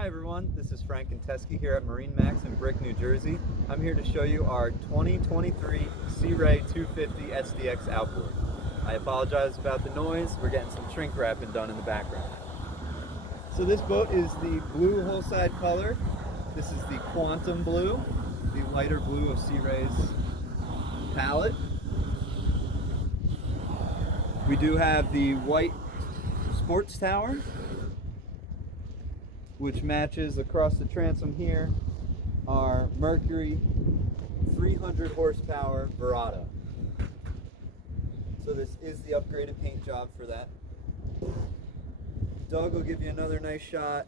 Hi everyone, this is Frank and Teskey here at MarineMax in Brick, New Jersey. I'm here to show you our 2023 Sea Ray 250 SDX Outboard. I apologize about the noise, we're getting some shrink wrapping done in the background. So this boat is the blue hull-side color. This is the Quantum Blue, the lighter blue of Sea Ray's palette. We do have the white sports tower, which matches across the transom here our Mercury 300 horsepower Verado. So this is the upgraded paint job for that. Doug will give you another nice shot.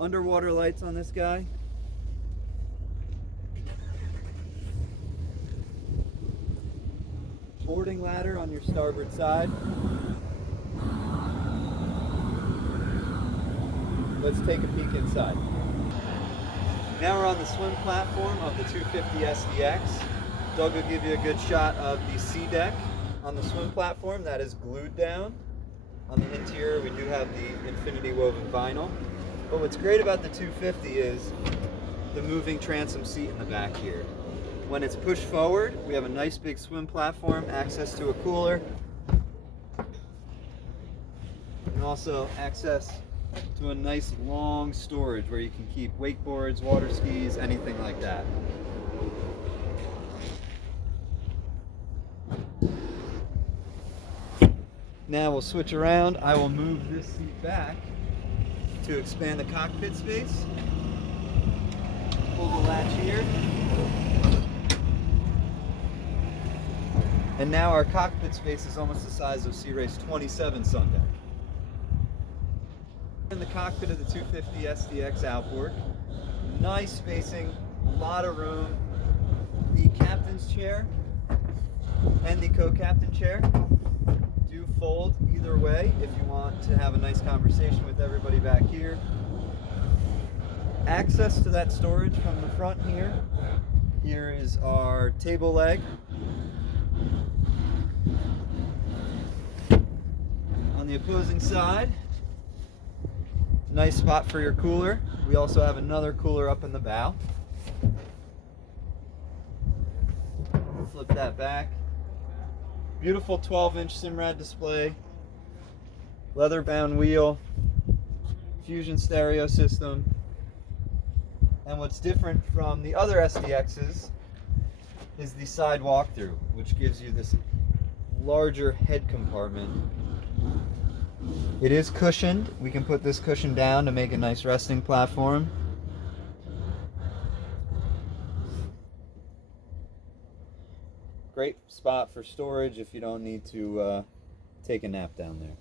Underwater lights on this guy. Boarding ladder on your starboard side. Let's take a peek inside. Now we're on the swim platform of the 250 SDX. Doug will give you a good shot of the sea deck on the swim platform that is glued down. On the interior we do have the infinity woven vinyl. But what's great about the 250 is the moving transom seat in the back here. When it's pushed forward, we have a nice big swim platform, access to a cooler, and also access to a nice long storage where you can keep wakeboards, water skis, anything like that. Now we'll switch around. I will move this seat back to expand the cockpit space. Pull the latch here. And now our cockpit space is almost the size of Sea Ray's 27 sun deck. In the cockpit of the 250 SDX Outboard, nice spacing, a lot of room. The captain's chair and the co-captain chair do fold either way if you want to have a nice conversation with everybody back here. Access to that storage from the front here. Here is our table leg. On the opposing side, nice spot for your cooler. We also have another cooler up in the bow. Flip that back. Beautiful 12-inch Simrad display. Leather-bound wheel. Fusion stereo system. And what's different from the other SDXs is the side walkthrough, which gives you this larger head compartment. It is cushioned. We can put this cushion down to make a nice resting platform. Great spot for storage if you don't need to take a nap down there.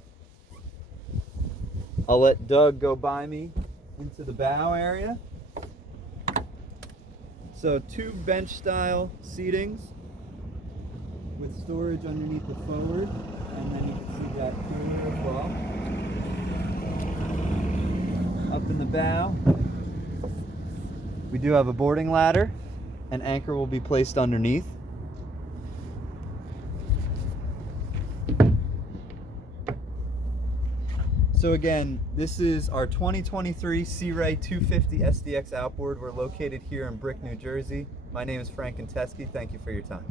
I'll let Doug go by me into the bow area. So two bench style seatings with storage underneath the forward, and then you can see that cooler as well. Up in the bow, we do have a boarding ladder. An anchor will be placed underneath. So again, this is our 2023 Sea Ray 250 SDX Outboard. We're located here in Brick, New Jersey. My name is Frank and Teskey. Thank you for your time.